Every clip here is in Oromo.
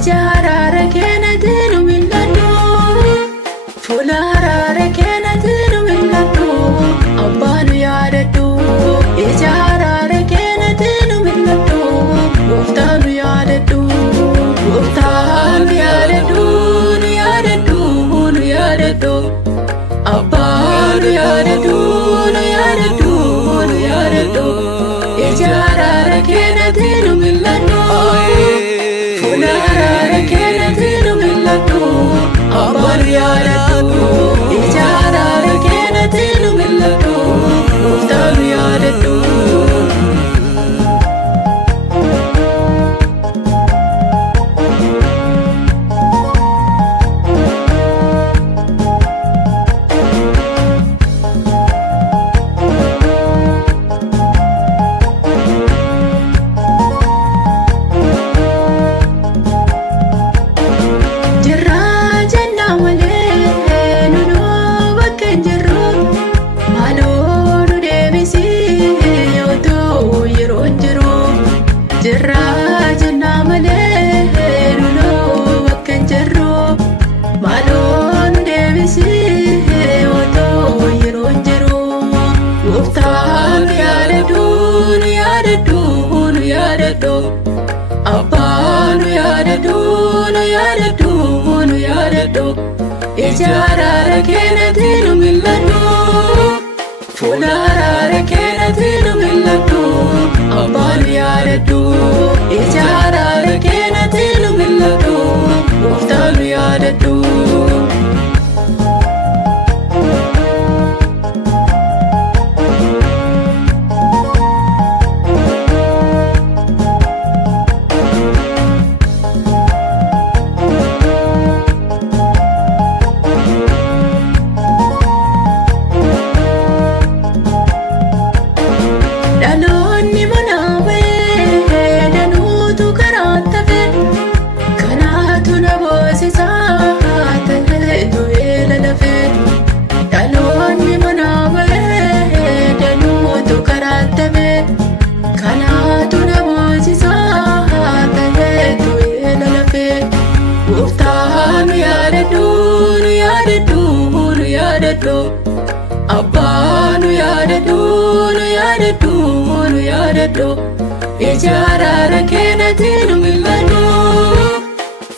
Ijara kena tinu miladu, fulara kena tinu miladu. Abbanu yaadadu, ijara kena tinu miladu. Goftanu yaadadu, goftanu yaadadu, nu yaadadu, nu yaadadu. Abbanu yaadadu, nu yaadadu, nu yaadadu. Ijara kena tinu miladu. Abbanu yaadadu, ijara kena tinu miladu. Goftanu yaadadu. Jirra jenna malee nunoo bakkan jirru maloon deebisee otoo yeroon jiru. Gooftaanu yaadadu, nu yaadadu, nu yaadadu. Abbaanu yaadadu, nu yaadadu, nu yaadadu. Ijara kena tinu miladu, fulara kena tinu miladu. Abbanu yaadadu, ijara kena tinu miladu. Goftanu yaadadu. Goftanu yaadadu, nu yaadadu, nu yaadadu. Abbanu yaadadu, nu yaadadu, nu yaadadu. Ijara kena tinu miladu,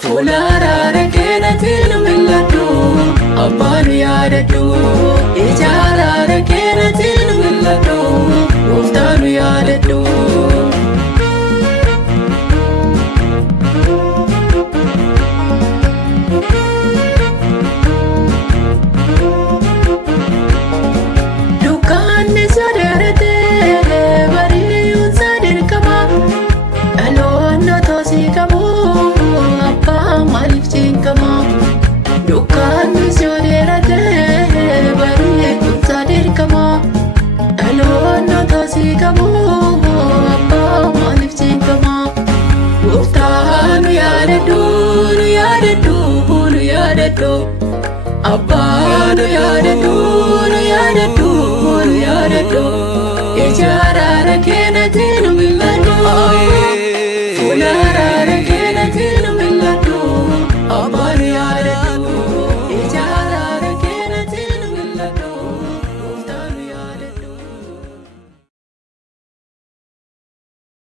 fulara kena tinu miladu. Abbanu yaadadu, ijara kena tinu miladu. Goftanu yaadadu. Goftanu yaadadu, nu yaadadu, nu yaadadu. Abbanu yaadadu, nu yaadadu, nu yaadadu. Ijara kena tinu